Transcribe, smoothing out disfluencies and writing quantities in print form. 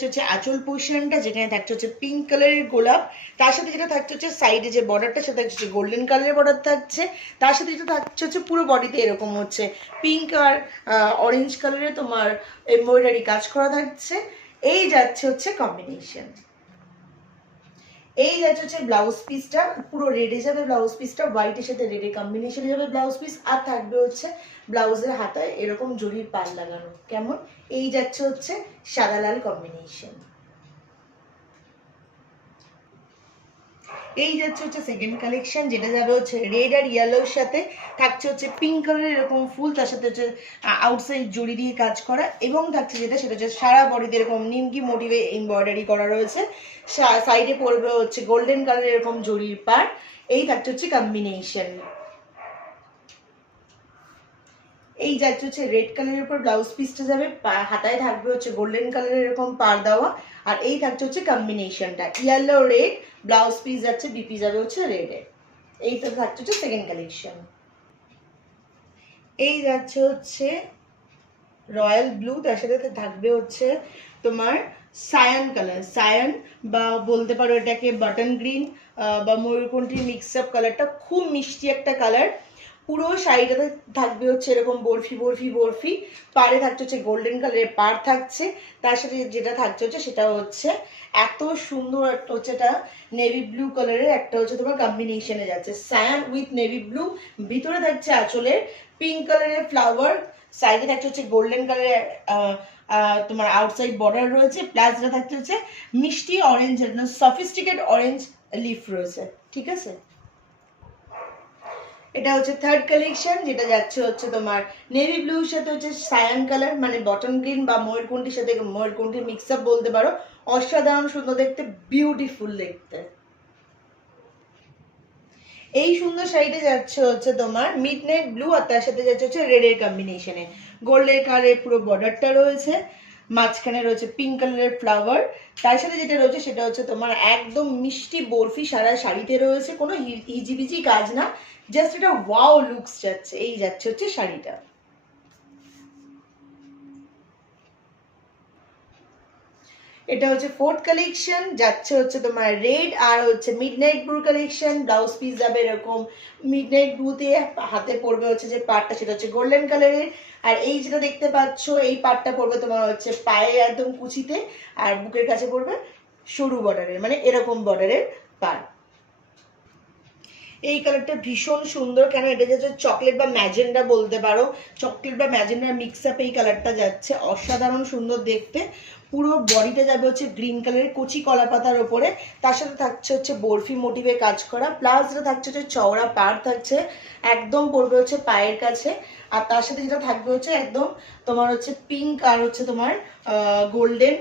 থাকছে হচ্ছে আঁচল পোর্শনটা, যেখানে থাকছে হচ্ছে পিঙ্ক কালারের গোলাপ, তার সাথে যেটা থাকছে হচ্ছে সাইডে যে বর্ডারটা সেটা হচ্ছে গোল্ডেন কালারের বর্ডার থাকছে, তার সাথে যেটা থাকছে হচ্ছে পুরো বডিতে এরকম হচ্ছে পিঙ্ক আর অরেঞ্জ কালারের তোমার এমব্রয়ডারি কাজ করা থাকছে। এই যাচ্ছে হচ্ছে কম্বিনেশন। এই যাচ্ছে হচ্ছে ব্লাউজ পিসটা, পুরো রেডে যাবে ব্লাউজ পিসটা, হোয়াইটের সাথে রেডে কম্বিনেশনে যাবে ব্লাউজ পিস, আর থাকবে হচ্ছে ব্লাউজের হাতায় এরকম জরির পাল লাগানো। কেমন? এই যাচ্ছে হচ্ছে সাদা লাল কম্বিনেশন। এই যাচ্ছে হচ্ছে সেকেন্ড কালেকশন, যেটা যাবে হচ্ছে রেড আর ইয়েলোর সাথে, থাকছে হচ্ছে পিঙ্ক কালারের এরকম ফুল, তার সাথে হচ্ছে আউটসাইড জড়ি দিয়ে কাজ করা, এবং থাকছে যেটা সেটা হচ্ছে সারা বডিতে এরকম নিমকি মোটিভে এমব্রয়ডারি করা রয়েছে, সাইডে পড়বে হচ্ছে গোল্ডেন কালারের এরকম জড়ির পার। এই থাকছে হচ্ছে কম্বিনেশন। এই যাচ্ছে হচ্ছে রেড কালারের উপর ব্লাউজ পিসটা যাবে, হাতায় থাকবে হচ্ছে গোল্ডেন কালারের এরকম পার দেওয়া, আর এই থাকছে হচ্ছে কম্বিনেশনটা ইয়েলো রেড, ব্লাউজ পিস যাচ্ছে বিপি যাবে হচ্ছে রেডে। এই তো থাকছে হচ্ছে সেকেন্ড কালেকশন। এই যাচ্ছে হচ্ছে রয়্যাল ব্লু, তার সাথে থাকবে হচ্ছে তোমার সায়ান কালার, সায়ান বা বলতে পারো এটাকে বাটন গ্রিন বা ময়ূরকণ্ঠী মিক্স আপ কালারটা, খুব মিষ্টি একটা কালার। পুরো শাড়িটাতে থাকবে হচ্ছে এরকম বরফি বরফি বরফি, পাড়ে থাকছে হচ্ছে গোল্ডেন কালারের পাড় থাকছে, তার সাথে যেটা থাকছে হচ্ছে সেটা হচ্ছে এত সুন্দর একটা হচ্ছে এটা নেভি ব্লু কালারের একটা হচ্ছে তোমার কম্বিনেশনে যাচ্ছে সায়ান উইথ নেভি ব্লু, ভিতরে থাকছে আঁচলের পিঙ্ক কালারের ফ্লাওয়ার, সাইডে থাকছে হচ্ছে গোল্ডেন কালারের তোমার আউটসাইড বর্ডার রয়েছে, প্লাস যেটা থাকছে হচ্ছে মিষ্টি অরেঞ্জ, সফিস্টিকেট অরেঞ্জ লিফ রয়েছে। ঠিক আছে, এটা হচ্ছে থার্ড কালেকশন, যেটা যাচ্ছে হচ্ছে তোমার নেভি ব্লুর সাথে হচ্ছে সায়ান কালার, মানে বটন গ্রিন বা ময়ূরকণ্ঠীর সাথে ময়ূরকণ্ঠীর মিক্স আপ বলতে পারো। অসাধারণ সুন্দর দেখতে, বিউটিফুল দেখতে। এই সুন্দর শাড়িটা যাচ্ছে হচ্ছে তোমার মিডনাইট ব্লু, আর তার সাথে যাচ্ছে হচ্ছে রেডের কম্বিনেশনে, গোল্ডেন কালারের পুরো বর্ডারটা রয়েছে, মাঝখানে রয়েছে পিঙ্ক কালারের ফ্লাওয়ার, তার সাথে যেটা রয়েছে সেটা হচ্ছে তোমার একদম মিষ্টি বরফি সারা শাড়িতে রয়েছে, কোনো হিজিবিজি কাজ না, জাস্ট এটা ওয়াও লুকস যাচ্ছে। এই যাচ্ছে হচ্ছে শাড়িটা। এটা হচ্ছে ফোর্থ কালেকশন, যাচ্ছে হচ্ছে তোমার রেড আর হচ্ছে midnight blue collection, blouse piece যাবে এরকম মিডনাইট ব্লুতে, হাতে পড়বে হচ্ছে যে পার্টটা সেটা হচ্ছে গোল্ডেন কালারের, আর এই যেটা দেখতে পাচ্ছ এই পার্টটা পড়বে তোমার হচ্ছে পায়ে একদম কুচিতে, আর বুকের কাছে পড়বে সরু বর্ডারের, মানে এরকম বর্ডারের পার্ট। এই কালারটা ভীষণ সুন্দর, কেন এটা যাচ্ছে চকলেট বা ম্যাজেন্ডা বলতে পারো, চকলেট বা ম্যাজেন্ডার মিক্স আপ এই কালারটা যাচ্ছে, অসাধারণ সুন্দর দেখতে। পুরো বডিটা যাবে হচ্ছে গ্রিন কালারের কচি কলা পাতার ওপরে, তার সাথে থাকছে হচ্ছে বরফি মোটিভে কাজ করা, প্লাস যেটা থাকছে হচ্ছে চওড়া পাড় থাকছে, একদম পড়বে হচ্ছে পায়ের কাছে, আর তার সাথে যেটা থাকবে হচ্ছে একদম তোমার হচ্ছে পিঙ্ক আর হচ্ছে তোমার গোল্ডেন